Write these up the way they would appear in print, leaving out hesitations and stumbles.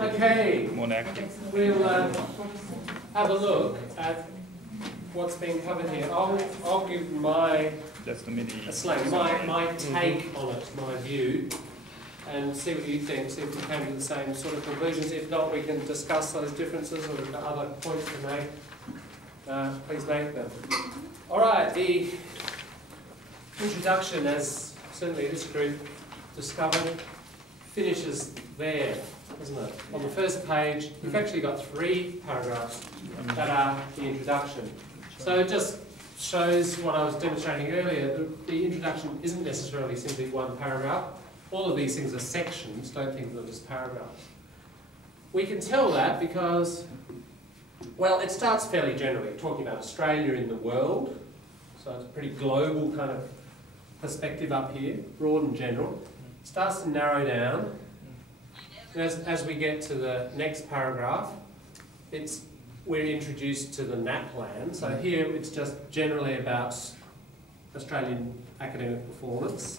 Okay, more active. we'll have a look at what's being covered here. I'll give my take on it, my view, and see what you think, see if we came to the same sort of conclusions. If not, we can discuss those differences, or if we've got other points to make, please make them. All right, the introduction, as certainly this group discovered, finishes there, isn't it? On the first page, we've actually got 3 paragraphs that are the introduction. So it just shows what I was demonstrating earlier. The introduction isn't necessarily simply one paragraph. All of these things are sections, don't think of them as paragraphs. We can tell that because, well, it starts fairly generally, talking about Australia in the world. So it's a pretty global kind of perspective up here, broad and general. Starts to narrow down. As we get to the next paragraph, we're introduced to the NAPLAN. So here it's just generally about Australian academic performance.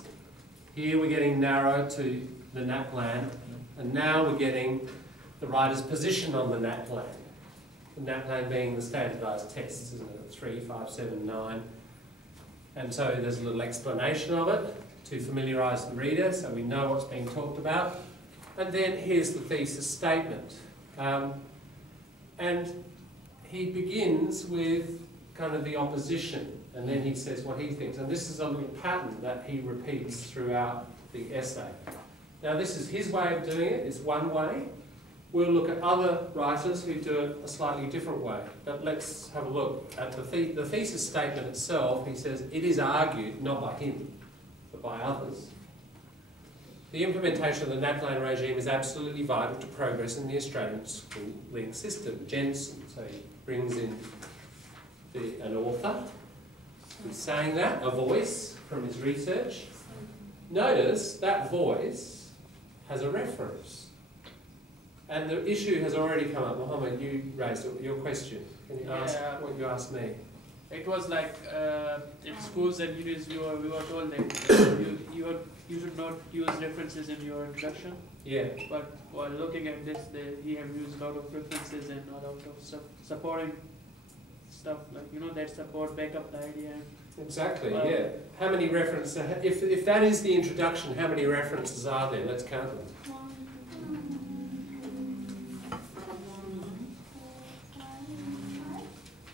Here we're getting narrow to the NAPLAN, and now we're getting the writer's position on the NAPLAN. The NAPLAN being the standardised tests, isn't it? 3, 5, 7, 9. And so there's a little explanation of it to familiarise the reader so we know what's being talked about. And then here's the thesis statement. And he begins with kind of the opposition, and then he says what he thinks. And this is a little pattern that he repeats throughout the essay. Now this is his way of doing it, it's one way. We'll look at other writers who do it a slightly different way. But let's have a look at the thesis statement itself. He says, it is argued, not by him, but by others. The implementation of the NAPLAN regime is absolutely vital to progress in the Australian schooling system. Jensen, so he brings in an author who's saying that, a voice from his research. Notice that voice has a reference. And the issue has already come up. Mohammed, you raised your question. Can you ask what you asked me? It was like in schools and universities, we were told that you should not use references in your introduction. Yeah. But while looking at this, he have used a lot of references and a lot of supporting stuff, like that support back up the idea. Exactly. Yeah. How many references? If that is the introduction, how many references are there? Let's count them.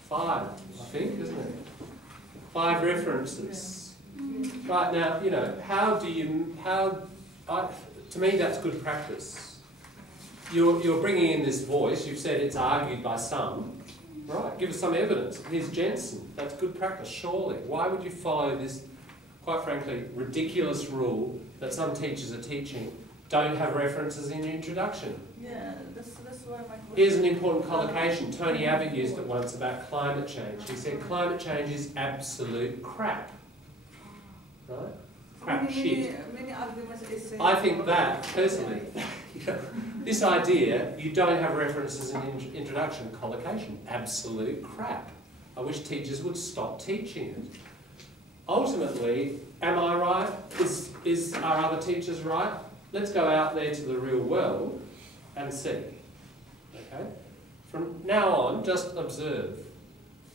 5, I think, isn't it? 5 references. Right now, to me that's good practice. You're bringing in this voice, you've said it's argued by some. Right, give us some evidence. Here's Jensen. That's good practice, surely. Why would you follow this, quite frankly, ridiculous rule that some teachers are teaching? Don't have references in your introduction. Yeah, that's why my question. Here's an important collocation. Tony Abbott used it once about climate change. He said climate change is absolute crap. Right? Crap shit. Many arguments is saying. I think that, personally, this idea, you don't have references in introduction, collocation, absolute crap. I wish teachers would stop teaching it. Ultimately, am I right? Are other teachers right? Let's go out there to the real world and see. Okay? From now on, just observe.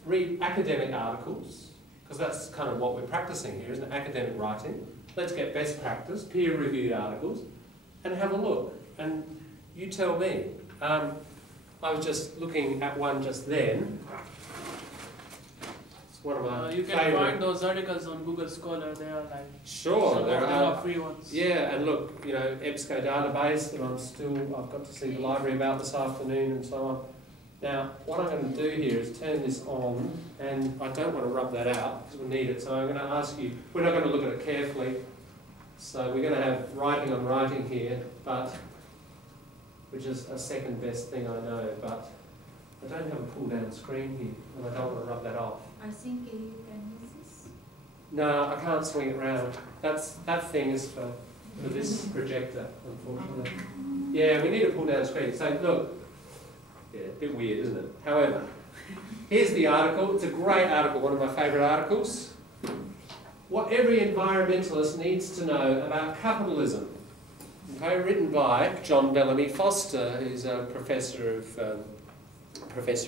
Read academic articles, because that's kind of what we're practicing here, isn't it? Academic writing. Let's get best practice, peer-reviewed articles, and have a look. And you tell me. I was just looking at one just then. One of my you can find those articles on Google Scholar. They are like there are free ones. Yeah, and look, EBSCO database that I've got to see the library about this afternoon and so on. Now, what I'm going to do here is turn this on, and I don't want to rub that out because we need it. So I'm going to ask you. We're not going to look at it carefully. So we're going to have writing on writing here, which is a second best thing I know, but I don't have a pull down screen here, and I don't want to rub that off. I think you can use this. No, I can't swing it round. That thing is for this projector, unfortunately. Yeah, we need a pull down screen. So look, yeah, a bit weird, isn't it? However, here's the article. It's a great article, one of my favourite articles. What every environmentalist needs to know about capitalism. okay, written by John Bellamy Foster, who's a professor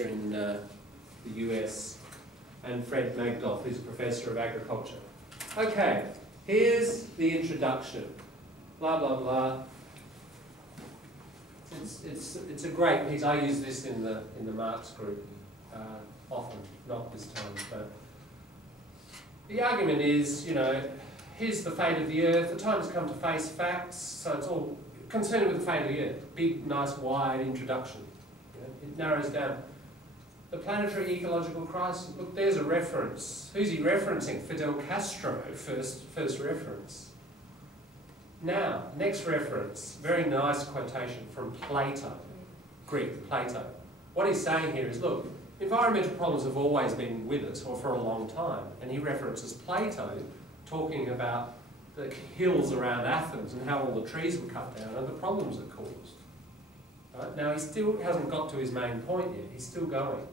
in the US, and Fred Magdoff, who's a professor of agriculture. Okay, here's the introduction. Blah blah blah. It's a great piece. I use this in the Marx group often, not this time, but the argument is, you know, here's the fate of the Earth. The time has come to face facts, so it's all concerned with the fate of the Earth. Big, nice, wide introduction. You know, it narrows down. The planetary ecological crisis. Look, there's a reference. Who's he referencing? Fidel Castro, first reference. Now, next reference, very nice quotation from Plato, Greek Plato. What he's saying here is, look, environmental problems have always been with us, or for a long time, and he references Plato talking about the hills around Athens and how all the trees were cut down and the problems it caused. Right? Now, he still hasn't got to his main point yet, he's still going.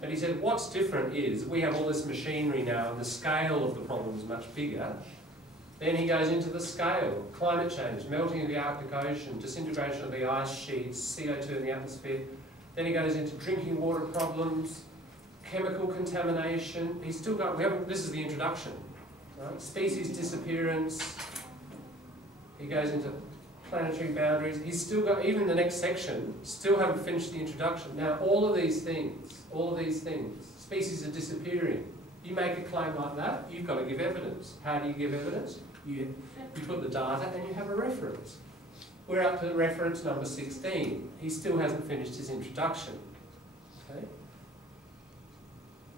But he said what's different is we have all this machinery now and the scale of the problem is much bigger. Then he goes into the scale, climate change, melting of the Arctic Ocean, disintegration of the ice sheets, CO2 in the atmosphere. Then he goes into drinking water problems, chemical contamination. He's still got, this is the introduction, right? Species disappearance. He goes into planetary boundaries. He's still got, even the next section, still haven't finished the introduction. Now all of these things, species are disappearing. You make a claim like that, you've got to give evidence. How do you give evidence? You put the data and you have a reference. We're up to reference number 16. He still hasn't finished his introduction. Okay?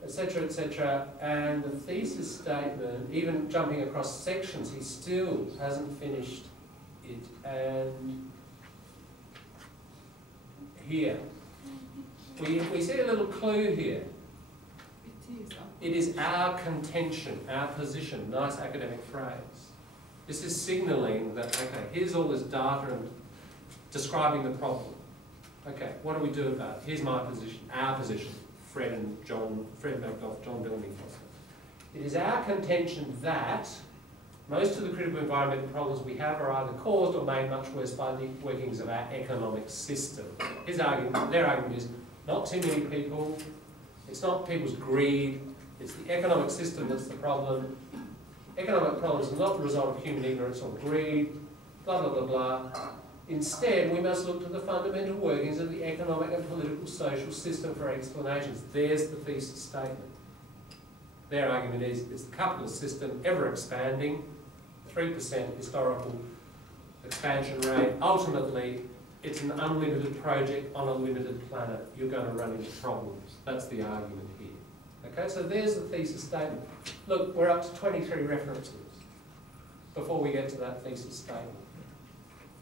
Etc., etc. And the thesis statement, even jumping across sections, he still hasn't finished it. And here, we see a little clue here. It is our contention, our position. Nice academic phrase. This is signalling that, okay, here's all this data and describing the problem. Okay, what do we do about it? Here's my position, our position. Fred Magdoff, John Bellamy Foster. It is our contention that most of the critical environmental problems we have are either caused or made much worse by the workings of our economic system. His argument, their argument is not too many people, it's not people's greed, it's the economic system that's the problem. Economic problems are not the result of human ignorance or greed, blah, blah, blah, blah. Instead, we must look to the fundamental workings of the economic and political social system for explanations. There's the thesis statement. Their argument is it's the capitalist system, ever expanding, 3% historical expansion rate. Ultimately, it's an unlimited project on a limited planet. You're going to run into problems. That's the argument here. Okay, so there's the thesis statement. Look, we're up to 23 references before we get to that thesis statement.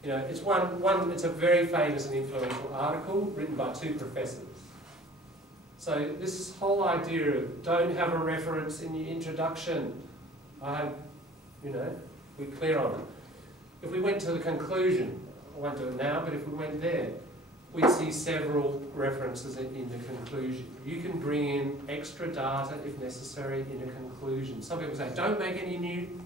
You know, it's a very famous and influential article written by 2 professors. So this whole idea of don't have a reference in your introduction, we're clear on it. If we went to the conclusion, I won't do it now, but if we went there, we'd see several references in the conclusion. You can bring in extra data if necessary in a conclusion. Some people say, don't make any new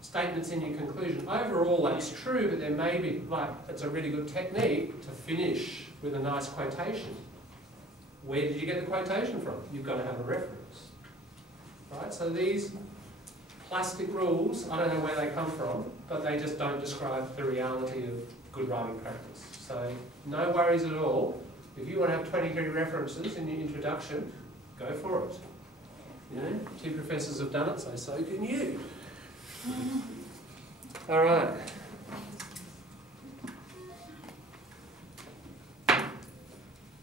statements in your conclusion. Overall, that's true, but there may be, it's a really good technique to finish with a nice quotation. Where did you get the quotation from? You've got to have a reference. Right? So these plastic rules, I don't know where they come from, but they just don't describe the reality of good writing practice. So no worries at all. If you want to have 23 references in your introduction, go for it. You know, 2 professors have done it, so can you. All right.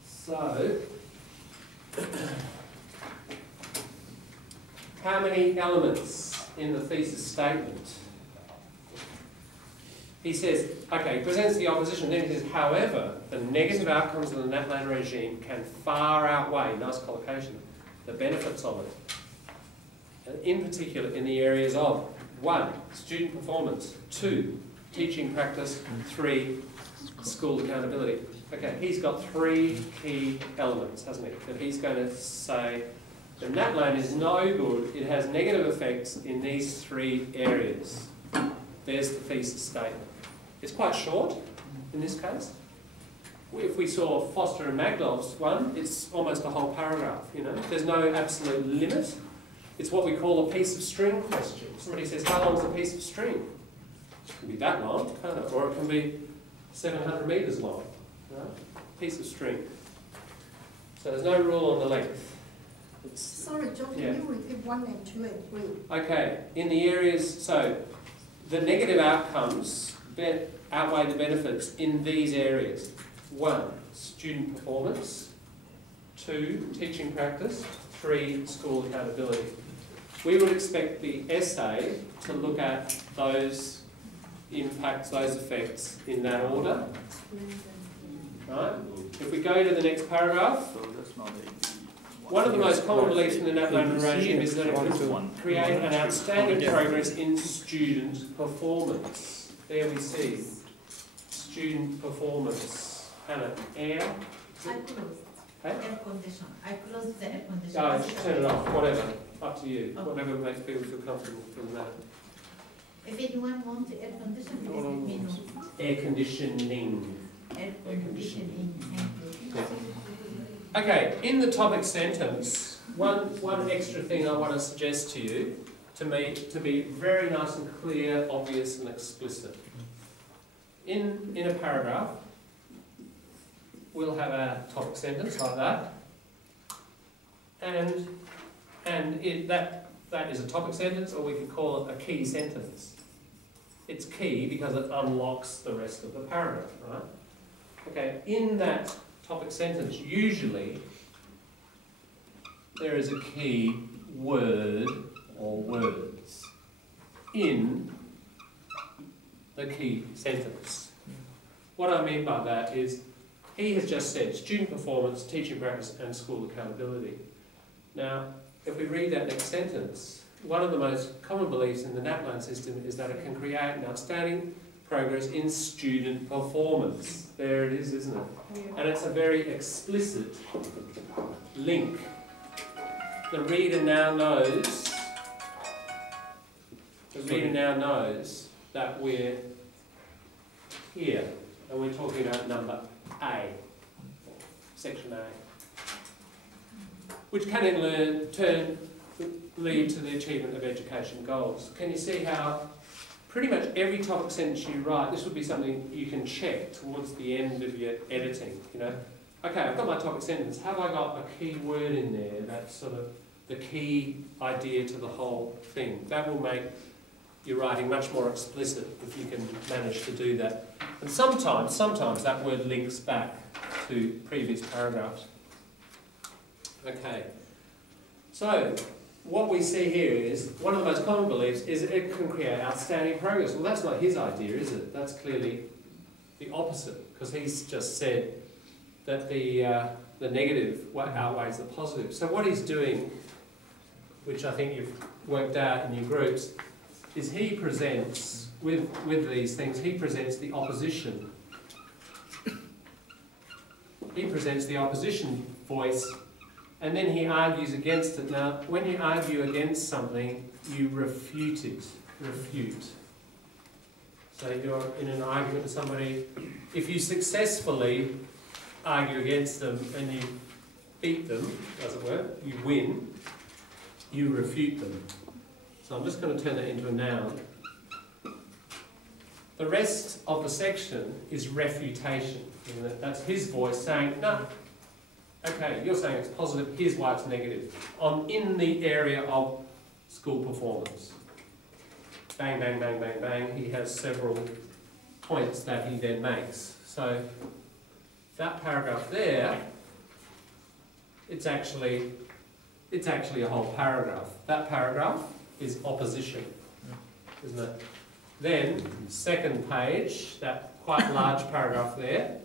So, how many elements in the thesis statement? He says, okay, he presents the opposition, then he says, however, the negative outcomes of the Natlan regime can far outweigh, nice collocation, the benefits of it. And in particular, in the areas of 1, student performance, 2, teaching practice, 3, school accountability. Okay, he's got 3 key elements, hasn't he? That he's going to say, the Natlan is no good, it has negative effects in these 3 areas. There's the thesis statement. It's quite short in this case. If we saw Foster and Magdal's one, it's almost a whole paragraph, you know. There's no absolute limit. It's what we call a piece of string question. Somebody says, how long is a piece of string? It can be that long, can't it? Or it can be 700 metres long. Right? Piece of string. So there's no rule on the length. Sorry, John, can you repeat 1 and 2 and 3? Okay, in the areas, so the negative outcomes outweigh the benefits in these areas. 1, student performance. 2, teaching practice. 3, school accountability. We would expect the essay to look at those impacts, those effects in that order. Right? If we go to the next paragraph, one of the most common beliefs in the NAPLAN regime is that it will create an outstanding progress in student performance. There we see student performance. Hannah, air? I closed. Hey? Air condition. I closed the air condition. Oh, just turn it off, whatever. Up to you. Whatever makes people feel comfortable doing that. If anyone wants air condition, please let me know. Air conditioning. Air conditioning. Thank you. Okay, in the topic sentence, one extra thing I want to suggest to you, to be very nice and clear, obvious and explicit. In a paragraph, we'll have a topic sentence like that, and that is a topic sentence, or we could call it a key sentence. It's key because it unlocks the rest of the paragraph, right? Okay, in that topic sentence, usually there is a key word or words in the key sentence. What I mean by that is, he has just said student performance, teaching practice and school accountability. Now, if we read that next sentence, one of the most common beliefs in the NAPLAN system is that it can create an outstanding progress in student performance. There it is, isn't it? And it's a very explicit link. The reader now knows that we're here, and we're talking about number A, section A, which can in turn lead to the achievement of education goals. Can you see how pretty much every topic sentence you write, this would be something you can check towards the end of your editing, you know? Okay, I've got my topic sentence. Have I got a key word in there that's sort of the key idea to the whole thing? That will make your writing much more explicit if you can manage to do that. And sometimes that word links back to previous paragraphs. Okay, so what we see here is, one of the most common beliefs is that it can create outstanding progress. Well, that's not his idea, is it? That's clearly the opposite, because he's just said that the negative outweighs the positive. So what he's doing, which I think you've worked out in your groups, is he presents, with these things, he presents the opposition. He presents the opposition voice, and then he argues against it. Now, when you argue against something, you refute it. Refute. So you're in an argument with somebody. If you successfully argue against them and you beat them, as it were, you win, you refute them. So I'm just going to turn that into a noun. The rest of the section is refutation. Isn't it? That's his voice saying, no, okay, you're saying it's positive, here's why it's negative. In the area of school performance. Bang, bang, bang, bang, bang. He has several points that he then makes. So that paragraph there, it's actually a whole paragraph. That paragraph is opposition, isn't it? Then, second page, that quite large paragraph there,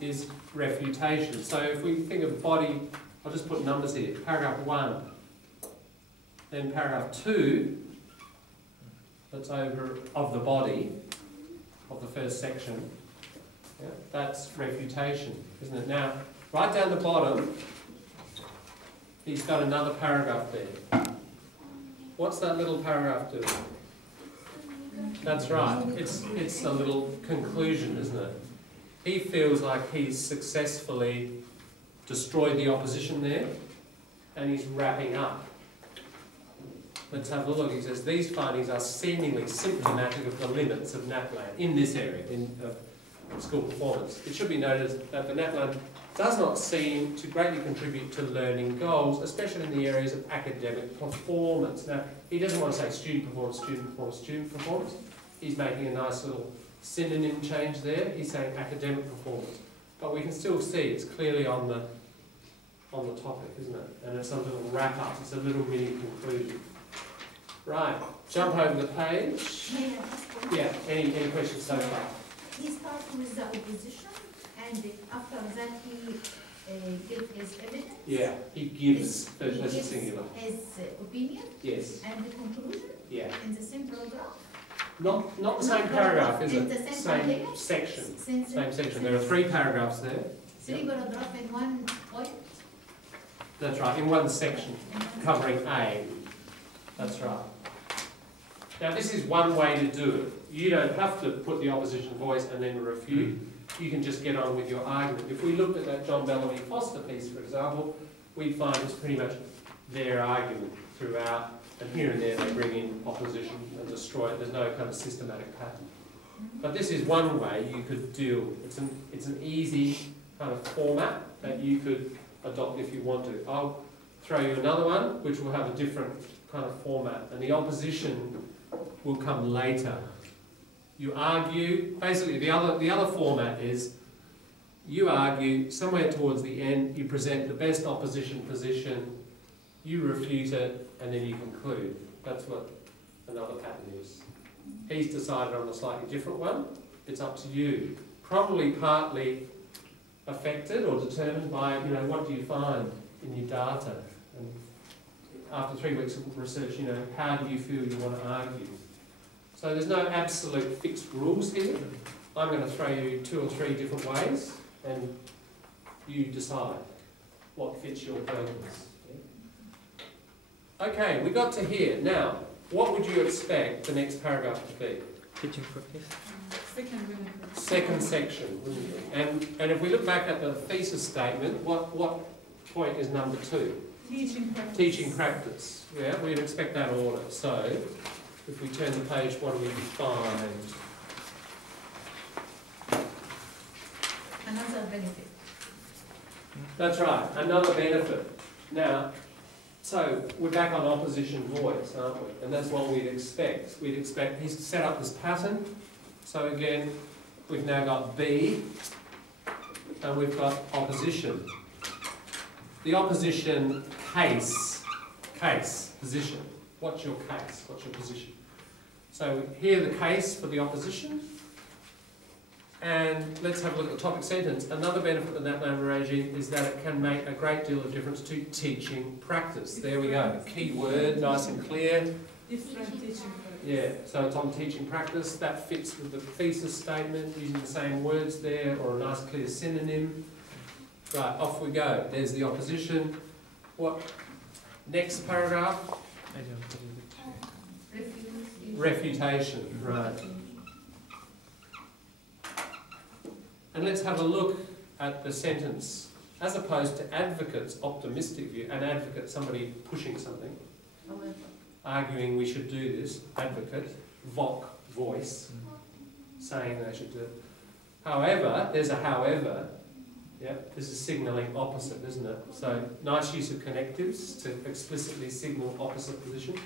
is refutation. So if we think of body, I'll just put numbers here. Paragraph 1, then paragraph 2, that's over of the body of the first section. Yeah, that's refutation, isn't it? Now, right down the bottom, he's got another paragraph there. What's that little paragraph doing? That's right. It's a little conclusion, isn't it? He feels like he's successfully destroyed the opposition there, and he's wrapping up. Let's have a look. He says, these findings are seemingly symptomatic of the limits of NAPLAN in this area, in school performance. It should be noted that the NAPLAN does not seem to greatly contribute to learning goals, especially in the areas of academic performance. Now, he doesn't want to say student performance, student performance, student performance. He's making a nice little synonym change there. He's saying academic performance. But we can still see it's clearly on the topic, isn't it? And it's a little wrap-up. It's a little mini conclusion. Right, jump over the page. May I ask one? Yeah, any questions so far? He starts with the opposition, and after that he gives his evidence. Yeah, he gives, as a singular. His opinion. Yes. And the conclusion. Yeah. In the same paragraph. Not the same paragraph, is in it? the same section. Same Section. There are 3 paragraphs there. 3 paragraphs in 1 point. That's right, in 1 section, covering A. That's right. Now this is one way to do it. You don't have to put the opposition voice and then refute. You can just get on with your argument. If we looked at that John Bellamy Foster piece, for example, we'd find it's pretty much their argument throughout, and here and there they bring in opposition and destroy it. There's no kind of systematic pattern. But this is one way you could do. It's an easy kind of format that you could adopt if you want to. I'll throw you another one which will have a different kind of format, and the opposition will come later. You argue, basically the other format is you argue, somewhere towards the end you present the best opposition position, you refute it, and then you conclude. That's what another pattern is. He's decided on a slightly different one. It's up to you. Probably partly affected or determined by, what do you find in your data? And after 3 weeks of research, how do you feel you want to argue? So there's no absolute fixed rules here. I'm going to throw you 2 or 3 different ways, and you decide what fits your purpose. Okay, we got to here. Now, what would you expect the next paragraph to be? Teaching practice. Second section, wouldn't you? And if we look back at the thesis statement, what point is number 2? Teaching practice. Teaching practice. Yeah, we'd expect that order. So, if we turn the page, what do we find? Another benefit. That's right, another benefit. Now, so we're back on opposition voice, aren't we? And that's what we'd expect. We'd expect he's set up this pattern. So again, we've now got B, and we've got opposition. The opposition case, position. What's your case? What's your position? So here the case for the opposition. And let's have a look at the topic sentence. Another benefit of the NAPLAN regime is that it can make a great deal of difference to teaching practice. There we go. Key word, nice and clear. Different teaching practice. Yeah, so it's on teaching practice. That fits with the thesis statement, using the same words there, or a nice clear synonym. Right, off we go. There's the opposition. What? Next paragraph? Refutation. Right. And let's have a look at the sentence. As opposed to advocate's optimistic view, an advocate, somebody pushing something, arguing we should do this, advocate, voice, saying they should do it. However, there's a however, yeah, this is signalling opposite, isn't it? So, nice use of connectives to explicitly signal opposite position.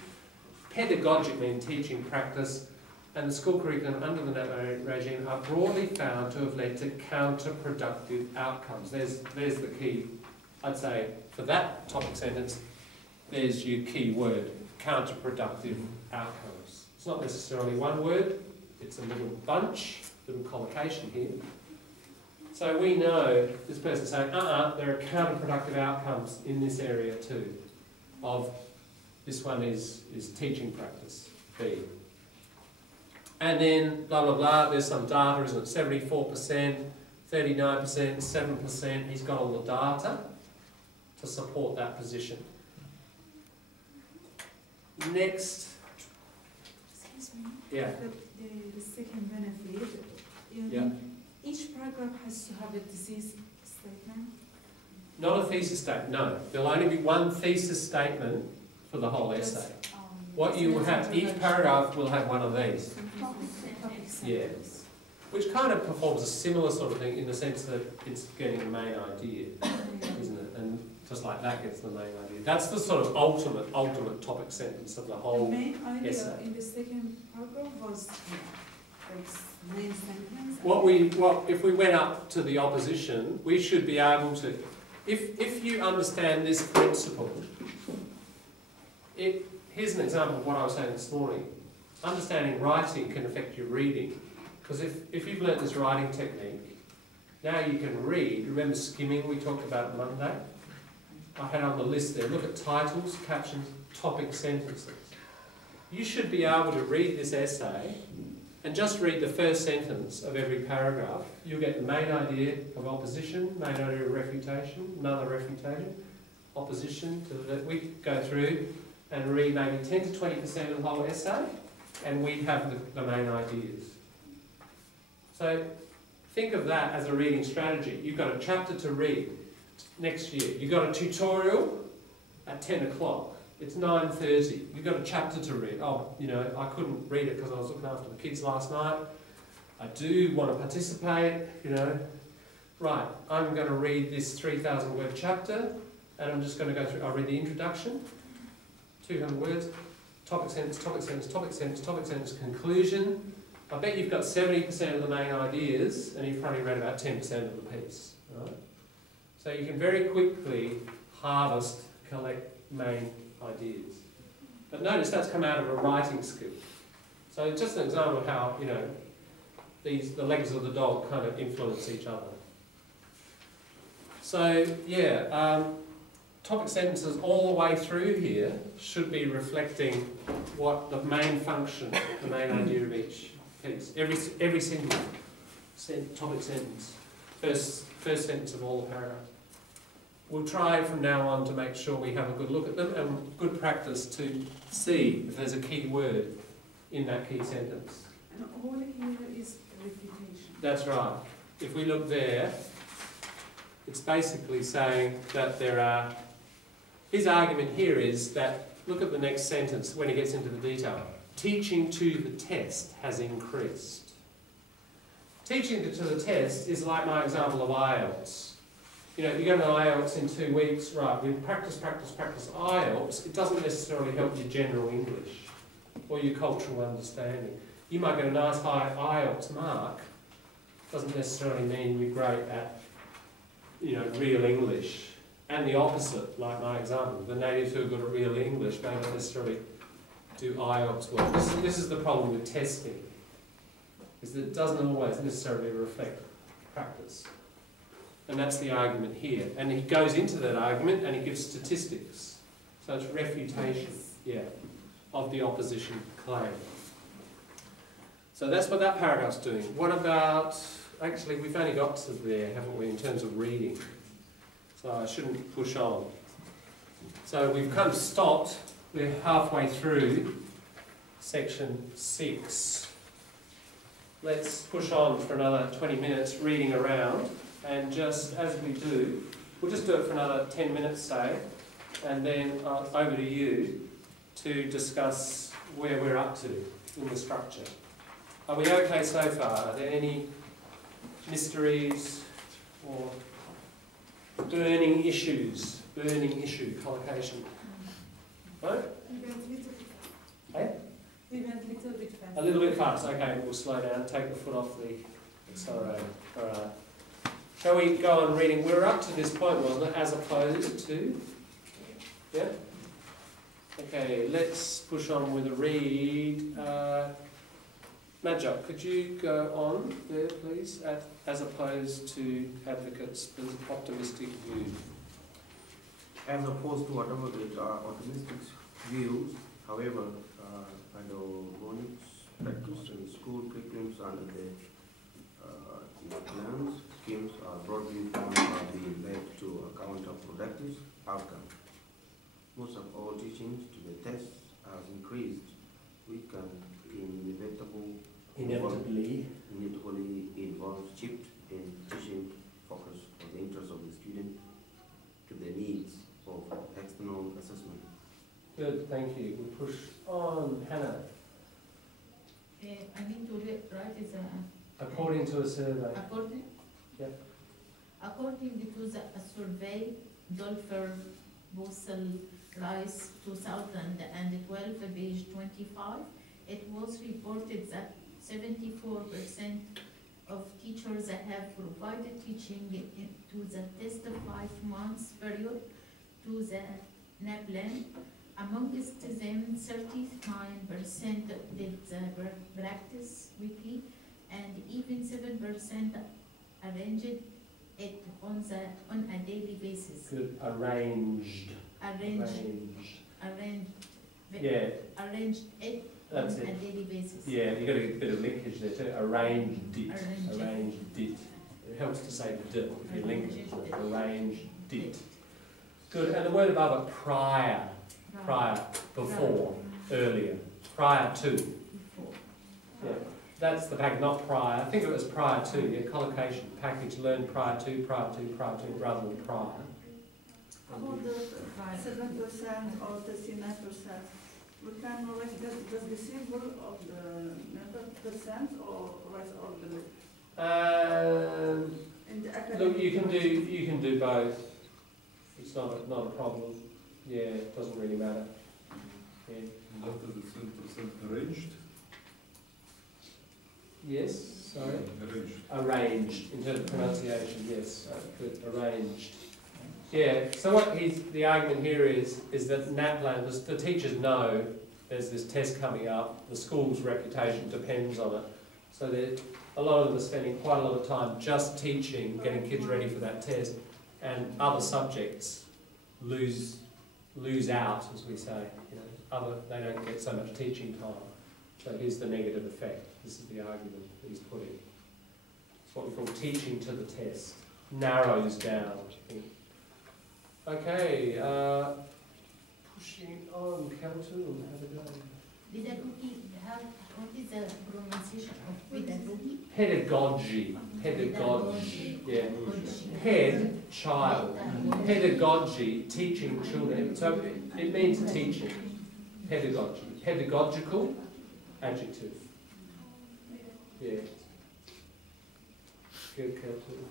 Pedagogic means teaching practice, and the school curriculum under the NAPLAN regime are broadly found to have led to counterproductive outcomes. There's the key, I'd say, for that topic sentence, there's your key word, counterproductive outcomes. It's not necessarily one word, it's a little bunch, little collocation here. So we know this person's saying, there are counterproductive outcomes in this area too. This one is teaching practice, B. And then, blah, blah, blah, there's some data, isn't it? 74%, 39%, 7%. He's got all the data to support that position. Next. Excuse me. Yeah. the second benefit, Yeah. each paragraph has to have a thesis statement. Not a thesis statement, no. There'll only be one thesis statement for the whole Just, essay. What you will have, each paragraph will have one of these. Yeah. Which kind of performs a similar sort of thing in the sense that it's getting the main idea, isn't it? And just like that gets the main idea. That's the sort of ultimate topic sentence of the The whole main idea essay. in the second paragraph was like main sentence. If we went up to the opposition, we should be able to, if you understand this principle, here's an example of what I was saying this morning. Understanding writing can affect your reading. Because if you've learnt this writing technique, now you can read. Remember skimming we talked about Monday? I had on the list there, look at titles, captions, topic sentences. You should be able to read this essay and just read the first sentence of every paragraph. You'll get the main idea of opposition, main idea of refutation, another refutation, opposition. We go through and read maybe 10 to 20% of the whole essay, and we have the main ideas. So think of that as a reading strategy. You've got a chapter to read next year. You've got a tutorial at 10 o'clock. It's 9:30. You've got a chapter to read. Oh, you know, I couldn't read it because I was looking after the kids last night. I do want to participate, you know. Right, I'm going to read this 3,000 word chapter, and I'm just going to go through. I'll read the introduction, 200 words, topic sentence, topic sentence, topic sentence, topic sentence, conclusion. I bet you've got 70% of the main ideas, and you've probably read about 10% of the piece. Right? So you can very quickly harvest, collect main ideas. But notice that's come out of a writing skill. So it's just an example of how, you know, the legs of the dog kind of influence each other. So, yeah, topic sentences all the way through here should be reflecting what the main function, the main idea of each piece. Every single topic sentence, first sentence of all the paragraphs. We'll try from now on to make sure we have a good look at them and good practice to see if there's a key word in that key sentence. And all here is refutation. That's right. If we look there, it's basically saying that there are... His argument here is that, look at the next sentence when he gets into the detail. Teaching to the test has increased. Teaching to the test is like my example of IELTS. You know, you go to IELTS in 2 weeks, right, we practice IELTS, it doesn't necessarily help your general English or your cultural understanding. You might get a nice high IELTS mark, doesn't necessarily mean you're great at, you know, real English. And the opposite, like my example, the natives who are good at real English may not necessarily do IELTS well. This is the problem with testing, is that it doesn't always necessarily reflect practice. And that's the argument here. And he goes into that argument and he gives statistics. So it's refutation, yeah, of the opposition claim. So that's what that paragraph's doing. What about, actually we've only got to there, haven't we, in terms of reading. So I shouldn't push on. So we've kind of stopped. We're halfway through section 6. Let's push on for another 20 minutes reading around. And just as we do, we'll just do it for another 10 minutes, say, and then over to you to discuss where we're up to in the structure. Are we okay so far? Are there any mysteries or burning issue, collocation? No? We went a little bit fast. A little bit fast, okay, we'll slow down, take the foot off the accelerator. Alright. Shall we go on reading? We were up to this point, wasn't it? As opposed to? Yeah? Okay, let's push on with a read. Majok, could you go on there, please? As opposed to advocates' optimistic view. As opposed to whatever the optimistic views, however, pedagogics practice and school curriculums and the plans, schemes are broadly found are being led to account of productive outcome. Most of all teaching to the tests has increased. We can inevitable Inevitably. involves shift in teaching focus on the interest of the student to the needs of external assessment. Good, thank you. We'll push on. Hannah, I need to write is according to a survey. according. Yep. According to a survey, Dolfer, Bossel, Rice, 2012, page 25, it was reported that 74% of teachers have provided teaching to the test of 5 months period to the NAPLAN. Amongst them, 39% did the practice weekly, and even 7% arranged it on a daily basis. Good. Arranged. Yeah, Arranged it that's on a it. daily basis. Yeah, you've got to get a bit of linkage there too. Arranged it. Arranged it. Arranged it. It helps to say the dit if you link it. Arranged it. Good. And the word above it, prior. Prior. Before. Earlier. Prior to. Before. Yeah. That's the package, not prior. I think it was prior to. Yeah, collocation. Package learned prior to, rather than prior. About the 7% or 39%, we can write the symbol of the percent or write all the in the academic. Look, you can do both. It's not a problem. Yeah, it doesn't really matter. Yeah. What is the 10% arranged? Yes, sorry. Arranged. Arranged, in terms of pronunciation, yes, good, arranged. Yeah, so what the argument here is that NAPLAN, the teachers know there's this test coming up, the school's reputation depends on it, so that a lot of them are spending quite a lot of time just teaching, getting kids ready for that test, and other subjects lose out, as we say. They don't get so much teaching time. So here's the negative effect. This is the argument that he's putting. It's what we call teaching to the test. Narrows down. Okay, pushing on. Kelton, have a go. Pedagogy, what is the pronunciation of pedagogy? Pedagogy. Pedagogy. Yeah. Head, child. Pedagogy, teaching children. So it means teaching. Pedagogy. Pedagogical, adjective. Yeah. Good, Kelton.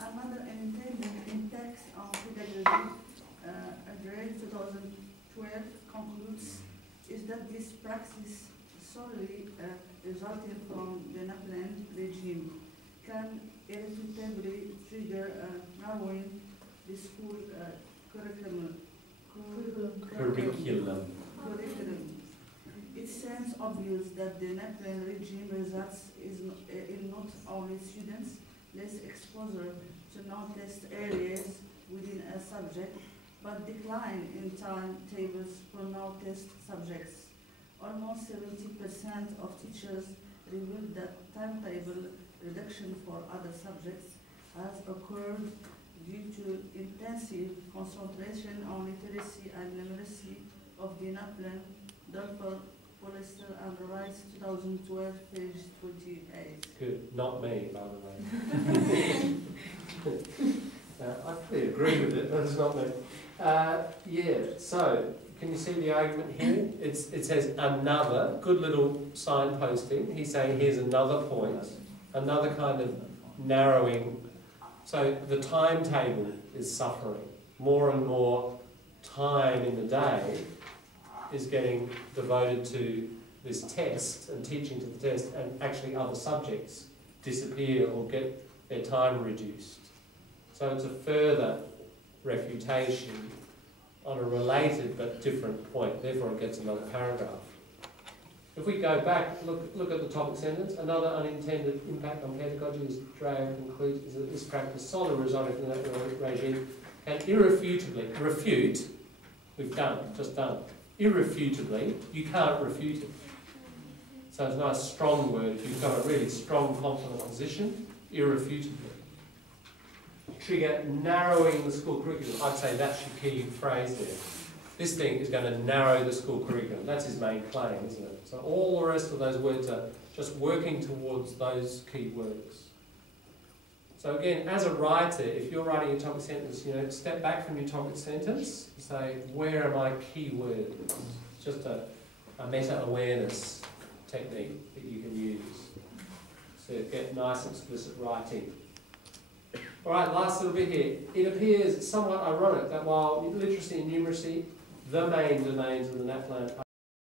Another intended in text on pedagogy, grade 2012 concludes is that this practice solely resulting from the NAPLAN regime can inevitably trigger narrowing the school curriculum. It seems obvious that the NAPLAN regime results in not only students less exposure to non-test areas within a subject, but decline in timetables for non-test subjects. Almost 70% of teachers revealed that timetable reduction for other subjects has occurred due to intensive concentration on literacy and numeracy of the NAPLAN, Dolfer, Polyester and Rice 2012, page 28. Good. Not me, by the way. I fully agree with it, but it's not me. Yeah, so, can you see the argument here? It says another, good little signposting. He's saying here's another point, another kind of narrowing. So the timetable is suffering. More and more time in the day is getting devoted to this test and teaching to the test, and actually other subjects disappear or get their time reduced. So it's a further refutation on a related but different point. Therefore it gets another paragraph. If we go back, look at the topic sentence. Another unintended impact on pedagogy, as Drea concludes, is that this practice solely resulting from that regime can irrefutably refute. We've just done. Irrefutably, you can't refute it. So it's a nice strong word. If you've got a really strong, confident position, irrefutably. Trigger narrowing the school curriculum. I'd say that's your key phrase there. This thing is going to narrow the school curriculum. That's his main claim, isn't it? So all the rest of those words are just working towards those key words. So again, as a writer, if you're writing a topic sentence, you know, step back from your topic sentence, say, where are my key words? Just a meta-awareness technique that you can use. So get nice explicit writing. All right, last little bit here. It appears somewhat ironic that while literacy and numeracy, the main domains of the NAPLAN